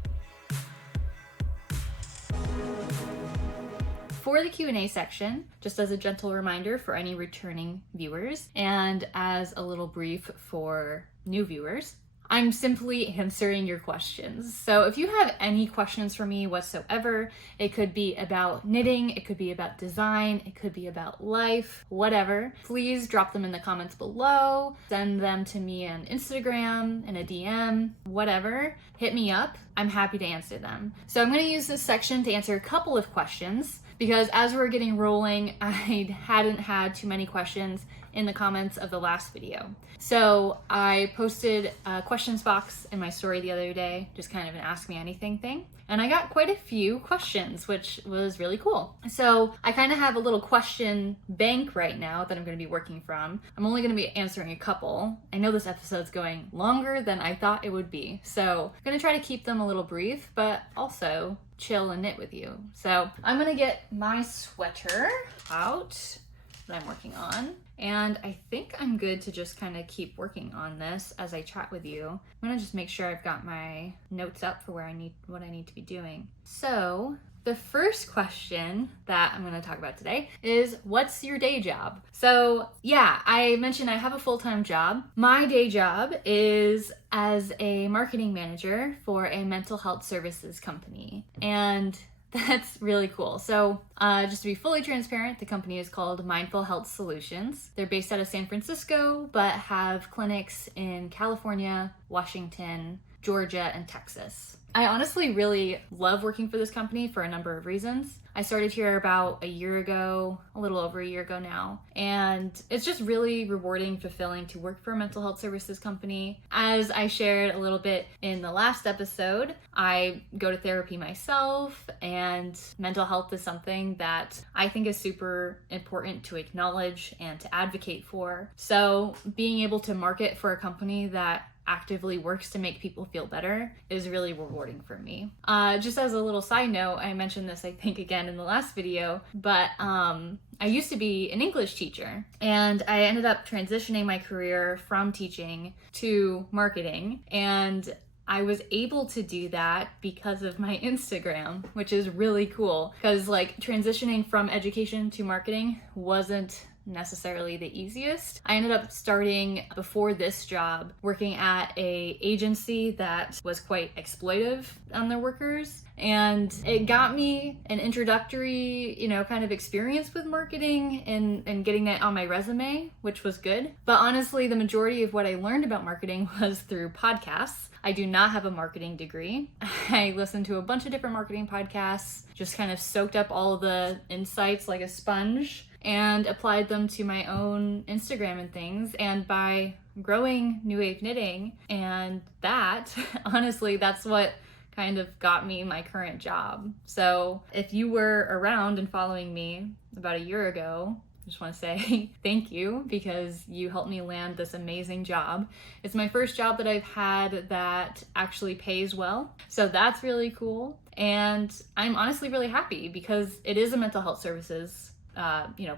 For the Q&A section, just as a gentle reminder for any returning viewers, and as a little brief for new viewers, I'm simply answering your questions. So if you have any questions for me whatsoever, it could be about knitting, it could be about design, it could be about life, whatever, please drop them in the comments below, send them to me on Instagram, in a DM, whatever, hit me up. I'm happy to answer them. So I'm going to use this section to answer a couple of questions because as we're getting rolling, I hadn't had too many questions in the comments of the last video. So I posted a questions box in my story the other day, just kind of an ask me anything thing. And I got quite a few questions, which was really cool. So I kind of have a little question bank right now that I'm going to be working from. I'm only going to be answering a couple. I know this episode's going longer than I thought it would be. So I'm going to try to keep them a little brief, but also chill and knit with you. So I'm going to get my sweater out that I'm working on. And I think I'm good to just kind of keep working on this as I chat with you. I'm gonna just make sure I've got my notes up for what I need to be doing. So the first question that I'm gonna talk about today is, what's your day job? So yeah, I mentioned I have a full-time job. My day job is as a marketing manager for a mental health services company. And that's really cool. So just to be fully transparent, the company is called Mindful Health Solutions. They're based out of San Francisco, but have clinics in California, Washington, Georgia, and Texas. I honestly really love working for this company for a number of reasons. I started here about a year ago, a little over a year ago now, and it's just really rewarding, fulfilling to work for a mental health services company. As I shared a little bit in the last episode, I go to therapy myself, and mental health is something that I think is super important to acknowledge and to advocate for. So being able to market for a company that actively works to make people feel better is really rewarding for me. Just as a little side note, I mentioned this I think again in the last video, but I used to be an English teacher and I ended up transitioning my career from teaching to marketing, and I was able to do that because of my Instagram, which is really cool because like transitioning from education to marketing wasn't necessarily the easiest. I ended up starting before this job working at a agency that was quite exploitive on their workers, and it got me an introductory, kind of experience with marketing and getting that on my resume, which was good. But honestly, the majority of what I learned about marketing was through podcasts. I do not have a marketing degree. I listened to a bunch of different marketing podcasts, just kind of soaked up all the insights like a sponge and applied them to my own Instagram and things. And by growing New Wave Knitting and that, honestly, that's what kind of got me my current job. So if you were around and following me about a year ago, I just want to say thank you because you helped me land this amazing job. It's my first job that I've had that actually pays well. So that's really cool. And I'm honestly really happy because it is a mental health services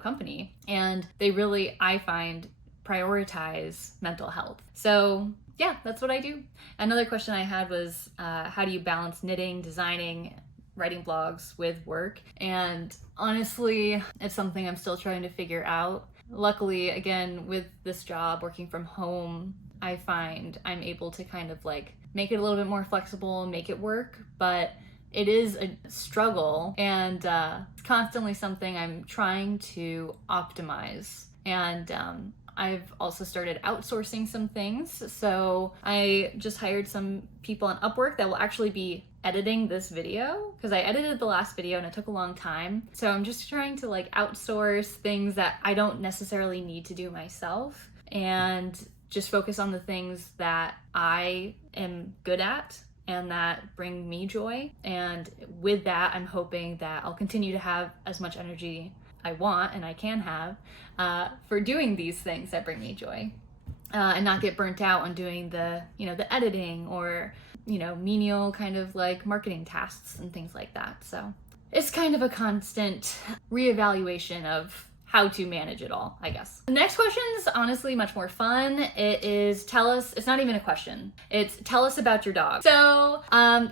company, and they really, I find, prioritize mental health. So yeah, that's what I do. Another question I had was, how do you balance knitting, designing, writing blogs with work? And honestly, it's something I'm still trying to figure out. Luckily, again, with this job, working from home, I find I'm able to kind of like make it a little bit more flexible, make it work, but it is a struggle, and it's constantly something I'm trying to optimize. And I've also started outsourcing some things. So I just hired some people on Upwork that will actually be editing this video because I edited the last video and it took a long time. So I'm just trying to like outsource things that I don't necessarily need to do myself and just focus on the things that I am good at and that bring me joy. And with that, I'm hoping that I'll continue to have as much energy I want and I can have for doing these things that bring me joy, and not get burnt out on doing the editing or menial kind of like marketing tasks and things like that. So it's kind of a constant reevaluation of how to manage it all, I guess. The next question is honestly much more fun. It is it's not even a question. It's tell us about your dog. So,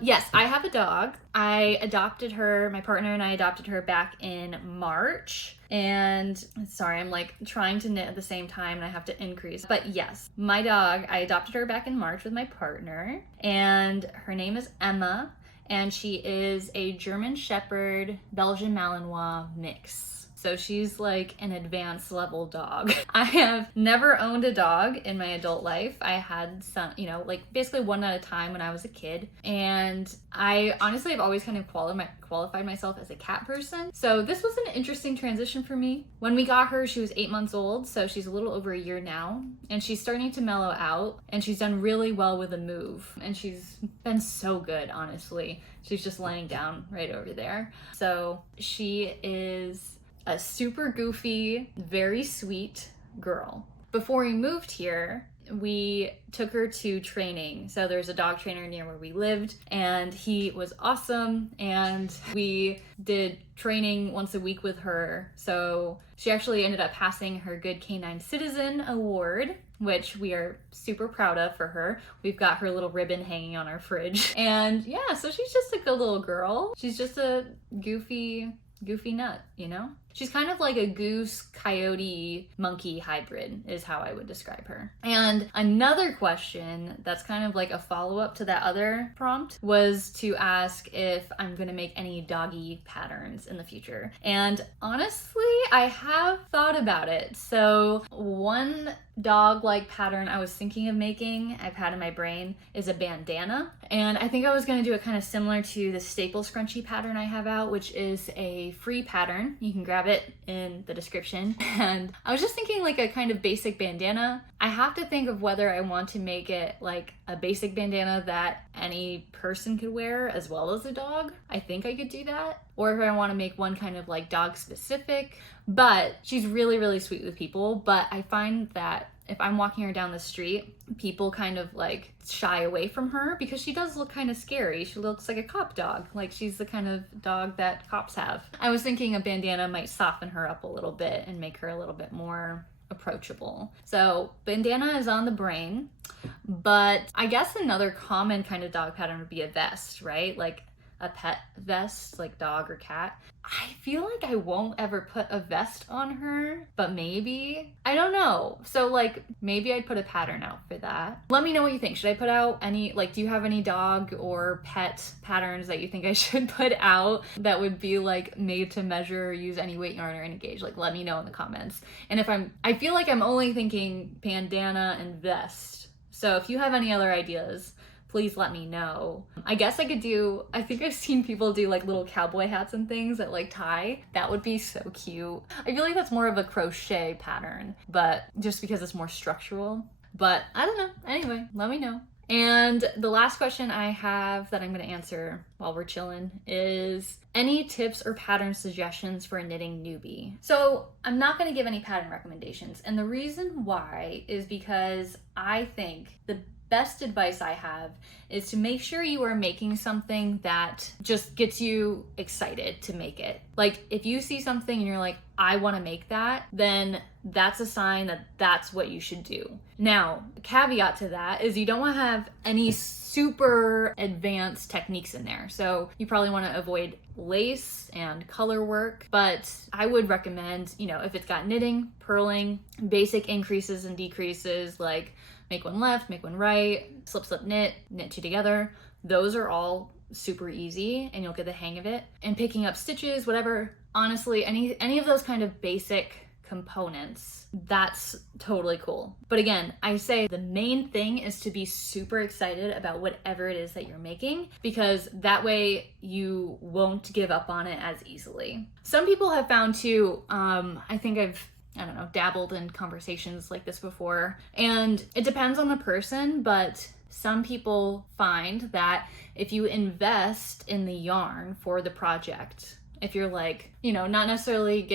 yes, I have a dog. I adopted her, my partner and I adopted her back in March. And sorry, I'm like trying to knit at the same time and I have to increase. But yes, my dog, I adopted her back in March with my partner, and her name is Emma, and she is a German Shepherd Belgian Malinois mix. So she's like an advanced level dog. I have never owned a dog in my adult life. I had some, like basically one at a time when I was a kid. And I honestly have always kind of qualified myself as a cat person. So this was an interesting transition for me. When we got her, she was 8 months old. So she's a little over a year now. And she's starting to mellow out. And she's done really well with a move. And she's been so good, honestly. She's just laying down right over there. So she is a super goofy, very sweet girl. Before we moved here, we took her to training. So there's a dog trainer near where we lived, and he was awesome. And we did training once a week with her. So she actually ended up passing her Good Canine Citizen Award, which we are super proud of for her. We've got her little ribbon hanging on our fridge. And yeah, so she's just a good little girl. She's just a goofy nut, She's kind of like a goose, coyote, monkey hybrid is how I would describe her. And another question that's kind of like a follow-up to that other prompt was to ask if I'm gonna make any doggy patterns in the future. And honestly, I have thought about it. So one dog-like pattern I was thinking of making, I've had in my brain, is a bandana. And I think I was gonna do it kind of similar to the staple scrunchie pattern I have out, which is a free pattern. You can grab it in the description. And I was just thinking like a kind of basic bandana. I have to think of whether I want to make it like a basic bandana that any person could wear as well as a dog. I think I could do that. Or if I want to make one kind of like dog specific. But she's really, really sweet with people. But I find that if I'm walking her down the street, people kind of like shy away from her because she does look kind of scary. She looks like a cop dog. Like she's the kind of dog that cops have. I was thinking a bandana might soften her up a little bit and make her a little bit more approachable. So bandana is on the brain, but I guess another common kind of dog pattern would be a vest, right? Like a pet vest, like dog or cat. I feel like I won't ever put a vest on her, but maybe. I don't know. So like maybe I'd put a pattern out for that. Let me know what you think. Should I put out any, like, do you have any dog or pet patterns that you think I should put out that would be like made to measure, or use any weight yarn or any gauge? Like let me know in the comments. And if I feel like I'm only thinking bandana and vest. So if you have any other ideas, please let me know. I guess I think I've seen people do like little cowboy hats and things that like tie. That would be so cute. I feel like that's more of a crochet pattern, but just because it's more structural. But I don't know. Anyway, let me know. And the last question I have that I'm gonna answer while we're chilling is any tips or pattern suggestions for a knitting newbie? So I'm not gonna give any pattern recommendations. And the reason why is because I think the best advice I have is to make sure you are making something that just gets you excited to make it. Like if you see something and you're like, I want to make that, then that's a sign that that's what you should do. Now, caveat to that is you don't want to have any super advanced techniques in there. So you probably want to avoid lace and color work, but I would recommend, if it's got knitting, purling, basic increases and decreases, like make one left, make one right, slip, slip, knit, knit two together. Those are all super easy and you'll get the hang of it. And picking up stitches, whatever, honestly, any of those kind of basic components, that's totally cool. But again, I say the main thing is to be super excited about whatever it is that you're making, because that way you won't give up on it as easily. Some people have found too, I think I've dabbled in conversations like this before, and it depends on the person, but some people find that if you invest in the yarn for the project, if you're like, not necessarily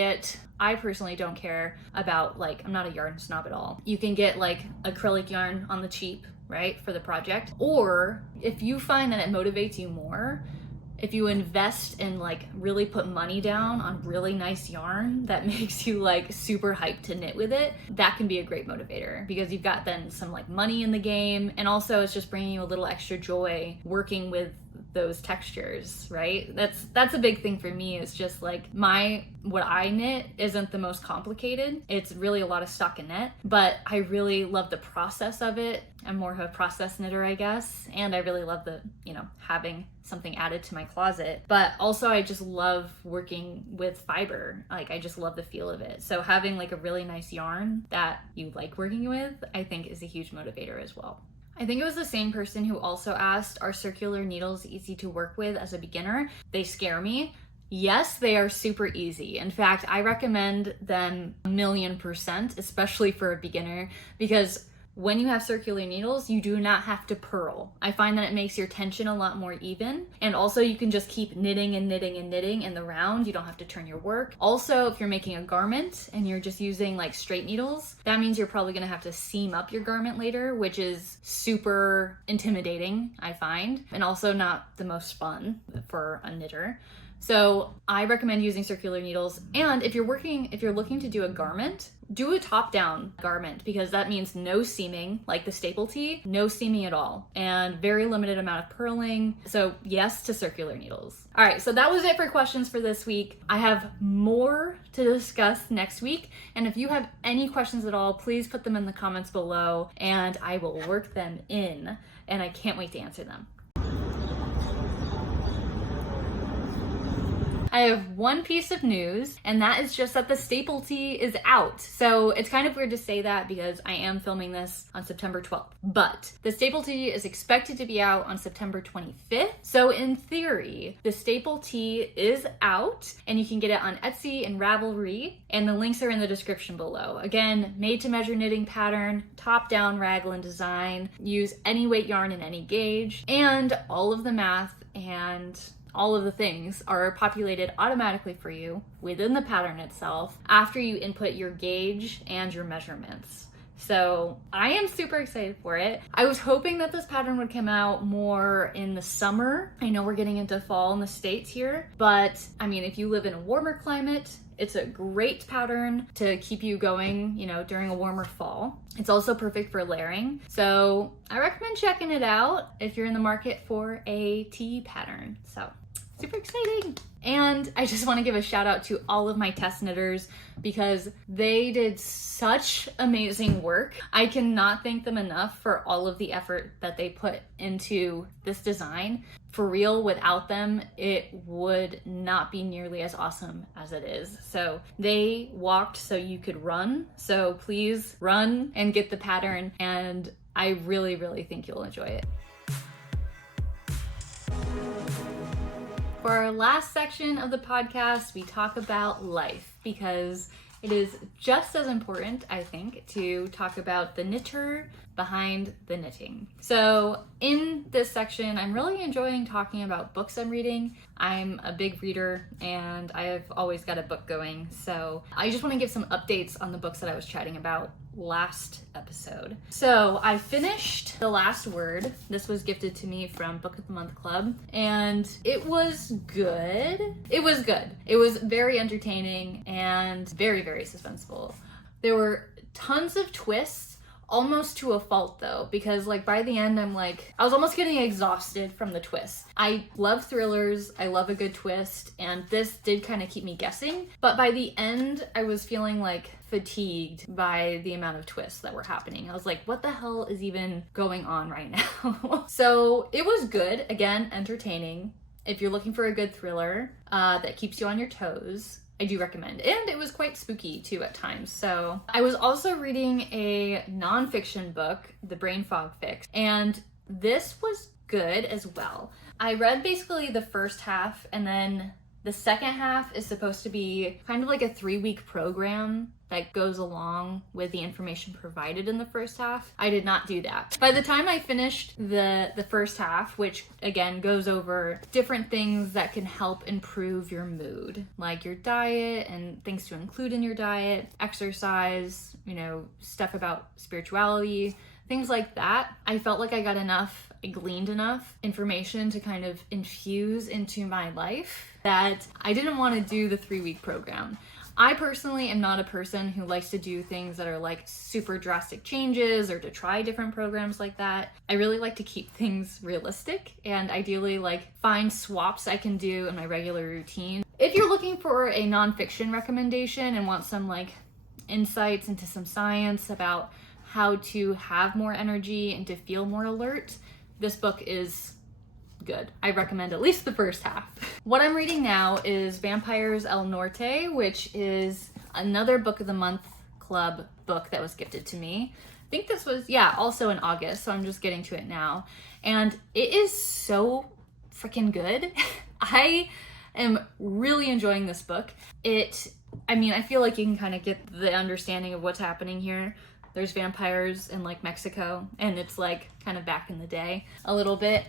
I personally don't care about I'm not a yarn snob at all. You can get like acrylic yarn on the cheap, right, for the project. Or if you find that it motivates you more, if you invest and like really put money down on really nice yarn that makes you like super hyped to knit with it, that can be a great motivator because you've got then some like money in the game, and also it's just bringing you a little extra joy working with those textures, right? That's a big thing for me. Is just like what I knit isn't the most complicated. It's really a lot of stockinette, but I really love the process of it. I'm more of a process knitter, I guess, and I really love the, having something added to my closet. But also I just love working with fiber. Like I just love the feel of it. So having like a really nice yarn that you like working with, I think is a huge motivator as well. I think it was the same person who also asked, are circular needles easy to work with as a beginner? They scare me. Yes, they are super easy. In fact, I recommend them 1,000,000%, especially for a beginner, because when you have circular needles, you do not have to purl. I find that it makes your tension a lot more even. And also you can just keep knitting and knitting and knitting in the round. You don't have to turn your work. Also, if you're making a garment and you're just using like straight needles, that means you're probably gonna have to seam up your garment later, which is super intimidating, I find, and also not the most fun for a knitter. So I recommend using circular needles. And if you're looking to do a garment, do a top-down garment, because that means no seaming, like the staple tee, no seaming at all, and very limited amount of purling. So yes to circular needles. All right, so that was it for questions for this week. I have more to discuss next week, and if you have any questions at all, please put them in the comments below, and I will work them in, and I can't wait to answer them. I have one piece of news, and that is just that the staple tee is out. So it's kind of weird to say that because I am filming this on September 12th, but the staple tee is expected to be out on September 25th. So in theory, the staple tee is out, and you can get it on Etsy and Ravelry, and the links are in the description below. Again, made to measure knitting pattern, top down raglan design, use any weight yarn in any gauge, and all of the math and all of the things are populated automatically for you within the pattern itself after you input your gauge and your measurements. So I am super excited for it. I was hoping that this pattern would come out more in the summer. I know we're getting into fall in the States here, but I mean, if you live in a warmer climate, it's a great pattern to keep you going, during a warmer fall. It's also perfect for layering. So I recommend checking it out if you're in the market for a tee pattern. So super exciting. And I just want to give a shout out to all of my test knitters because they did such amazing work. I cannot thank them enough for all of the effort that they put into this design. For real, without them, it would not be nearly as awesome as it is. So they walked so you could run. So please run and get the pattern. And I really, really think you'll enjoy it. For our last section of the podcast, we talk about life because it is just as important, I think, to talk about the knitter behind the knitting. So in this section, I'm really enjoying talking about books I'm reading. I'm a big reader and I've always got a book going. So I just want to give some updates on the books that I was chatting about last episode. So I finished The Last Word. This was gifted to me from Book of the Month Club, and it was good. It was good. It was very entertaining and very, very suspenseful. There were tons of twists, almost to a fault though, because by the end I was almost getting exhausted from the twists. I love thrillers, I love a good twist, and this did kind of keep me guessing, but by the end I was feeling fatigued by the amount of twists that were happening. I was like, what the hell is even going on right now? So it was good, again, entertaining. If you're looking for a good thriller that keeps you on your toes, I do recommend. And it was quite spooky too at times. So I was also reading a nonfiction book, The Brain Fog Fix, and this was good as well. I read basically the first half, and then the second half is supposed to be kind of like a 3-week program that goes along with the information provided in the first half. I did not do that. By the time I finished the first half, which again goes over different things that can help improve your mood, like your diet and things to include in your diet, exercise, stuff about spirituality, things like that. I felt like I gleaned enough information to kind of infuse into my life that I didn't want to do the 3-week program. I personally am not a person who likes to do things that are like super drastic changes or to try different programs like that. I really like to keep things realistic and ideally like find swaps I can do in my regular routine. If you're looking for a nonfiction recommendation and want some like insights into some science about how to have more energy and to feel more alert, this book is good. I recommend at least the first half. What I'm reading now is Vampires El Norte, which is another Book of the Month Club book that was gifted to me. I think this was, also in August, so I'm just getting to it now. And it is so freaking good. I am really enjoying this book. I feel like you can kind of get the understanding of what's happening here. There's vampires in like Mexico, and it's like kind of back in the day a little bit.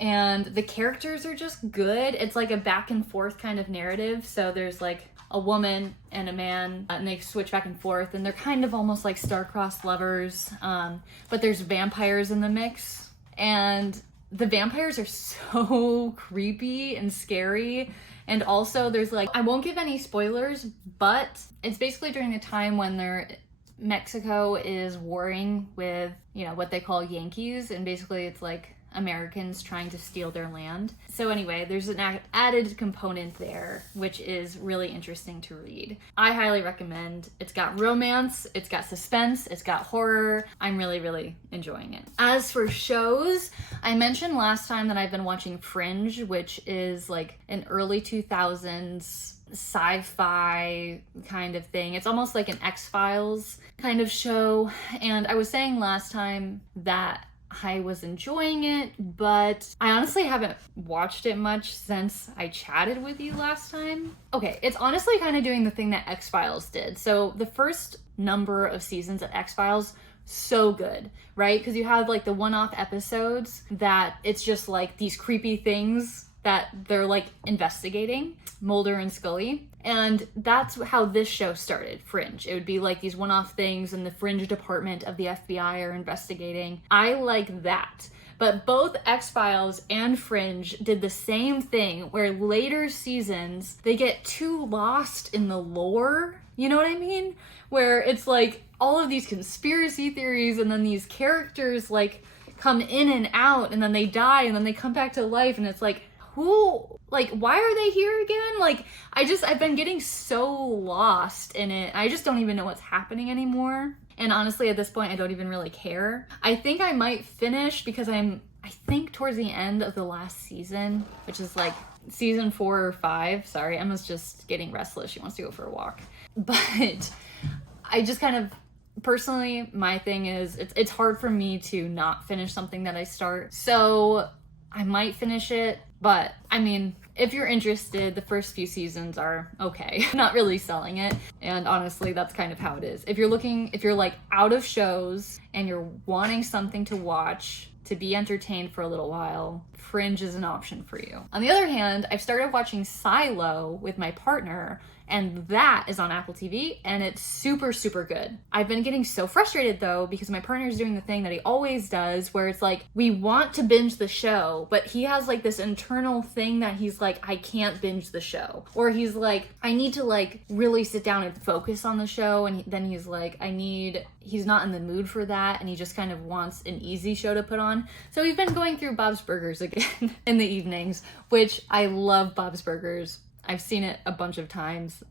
And the characters are just good. It's like a back and forth kind of narrative. So there's like a woman and a man, and they switch back and forth, and they're kind of almost like star-crossed lovers. But there's vampires in the mix, and the vampires are so creepy and scary. And also there's like, I won't give any spoilers, but it's basically during the time when Mexico is warring with, what they call Yankees, and basically it's like Americans trying to steal their land. So anyway, there's an added component there, which is really interesting to read. I highly recommend. It's got romance, it's got suspense, it's got horror. I'm really, really enjoying it. As for shows, I mentioned last time that I've been watching Fringe, which is like an early 2000s sci-fi kind of thing. It's almost like an X-Files kind of show. And I was saying last time that I was enjoying it, but I honestly haven't watched it much since I chatted with you last time. Okay, it's honestly kind of doing the thing that X-Files did. So the first number of seasons of X-Files, so good, right? Because you have like the one-off episodes that it's just like these creepy things that they're like investigating, Mulder and Scully. And that's how this show started, Fringe. It would be like these one-off things and the Fringe department of the FBI are investigating. I like that. But both X-Files and Fringe did the same thing where later seasons, they get too lost in the lore. You know what I mean? Where it's like all of these conspiracy theories and then these characters like come in and out and then they die and then they come back to life and it's like, why are they here again? Like, I've been getting so lost in it. I just don't even know what's happening anymore. And honestly, at this point, I don't even really care. I think I might finish because I think towards the end of the last season, which is like season 4 or 5. Sorry, Emma's just getting restless. She wants to go for a walk. But I just kind of, personally, my thing is, it's hard for me to not finish something that I start. So I might finish it. But I mean, if you're interested, the first few seasons are okay. Not really selling it. And honestly, that's kind of how it is. If you're like out of shows and you're wanting something to watch to be entertained for a little while, Fringe is an option for you. On the other hand, I've started watching Silo with my partner, and that is on Apple TV, and it's super, super good. I've been getting so frustrated though, because my partner's doing the thing that he always does, where it's like, we want to binge the show, but he has like this internal thing that he's like, I can't binge the show. Or he's like, I need to like really sit down and focus on the show, and then he's like, he's not in the mood for that, and he just kind of wants an easy show to put on. So we've been going through Bob's Burgers again in the evenings, which I love Bob's Burgers. I've seen it a bunch of times,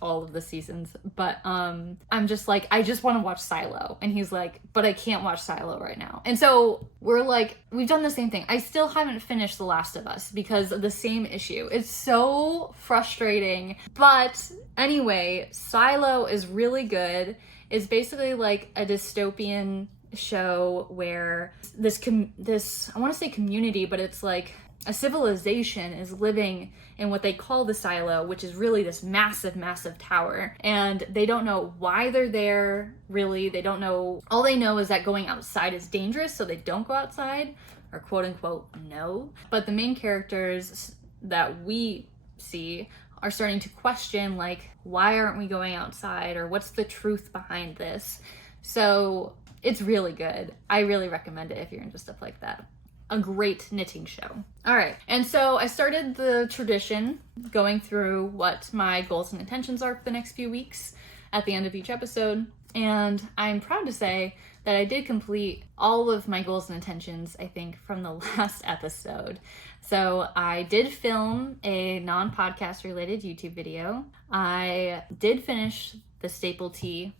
all of the seasons, but I'm just like, I just want to watch Silo. And he's like, but I can't watch Silo right now. And so we're like, we've done the same thing. I still haven't finished The Last of Us because of the same issue. It's so frustrating. But anyway, Silo is really good. It's basically like a dystopian show where this I want to say community, but it's like a civilization is living in what they call the silo, which is really this massive, massive tower. And they don't know why they're there, really. They don't know. All they know is that going outside is dangerous, so they don't go outside, or quote unquote, no. But the main characters that we see are starting to question, like, why aren't we going outside? Or what's the truth behind this? So It's really good. I really recommend it if you're into stuff like that. A great knitting show. All right, and so I started the tradition going through what my goals and intentions are for the next few weeks at the end of each episode, and I'm proud to say that I did complete all of my goals and intentions, I think, from the last episode. So I did film a non-podcast related YouTube video. I did finish the staple tee,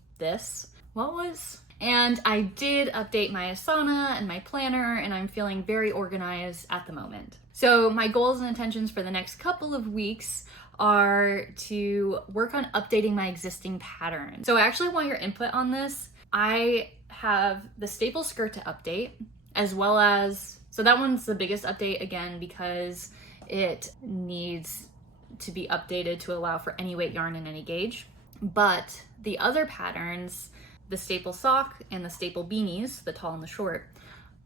and I did update my Asana and my planner, and I'm feeling very organized at the moment. So my goals and intentions for the next couple of weeks are to work on updating my existing patterns. So I actually want your input on this. I have the staple skirt to update, as well as, so that one's the biggest update again because it needs to be updated to allow for any weight yarn and any gauge. But the other patterns, the staple sock and the staple beanies, the tall and the short,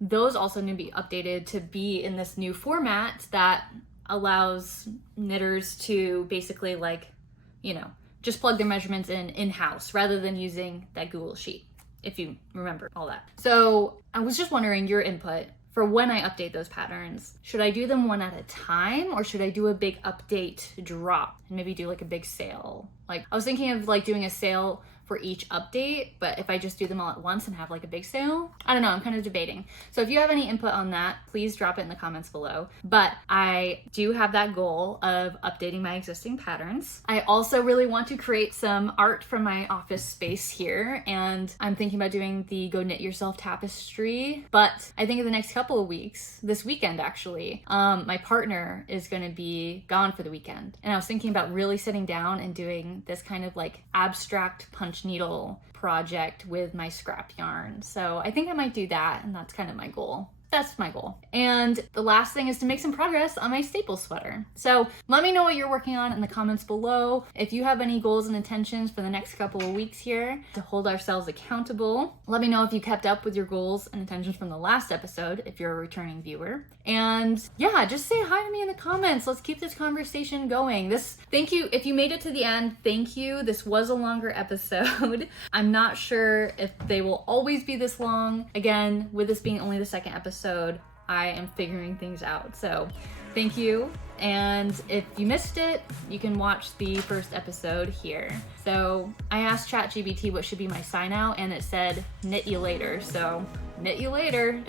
those also need to be updated to be in this new format that allows knitters to basically just plug their measurements in-house rather than using that Google sheet, if you remember all that. So I was just wondering your input for when I update those patterns. Should I do them one at a time, or should I do a big update drop and maybe do like a big sale? Like I was thinking of like doing a sale for each update, but if I just do them all at once and have like a big sale, I don't know, I'm kind of debating. So if you have any input on that, please drop it in the comments below. But I do have that goal of updating my existing patterns. I also really want to create some art from my office space here, and I'm thinking about doing the Go Knit Yourself tapestry. But I think in the next couple of weeks, this weekend actually, my partner is gonna be gone for the weekend. And I was thinking about really sitting down and doing this kind of like abstract punch needle project with my scrap yarn. So I think I might do that, and that's kind of my goal. That's my goal. And the last thing is to make some progress on my staple sweater. So let me know what you're working on in the comments below. If you have any goals and intentions for the next couple of weeks here to hold ourselves accountable, let me know if you kept up with your goals and intentions from the last episode, if you're a returning viewer. And yeah, just say hi to me in the comments. Let's keep this conversation going. Thank you. If you made it to the end, thank you. This was a longer episode. I'm not sure if they will always be this long. Again, with this being only the second episode, I am figuring things out. So thank you. And if you missed it, you can watch the first episode here. So I asked ChatGPT what should be my sign out, and it said knit you later. So knit you later.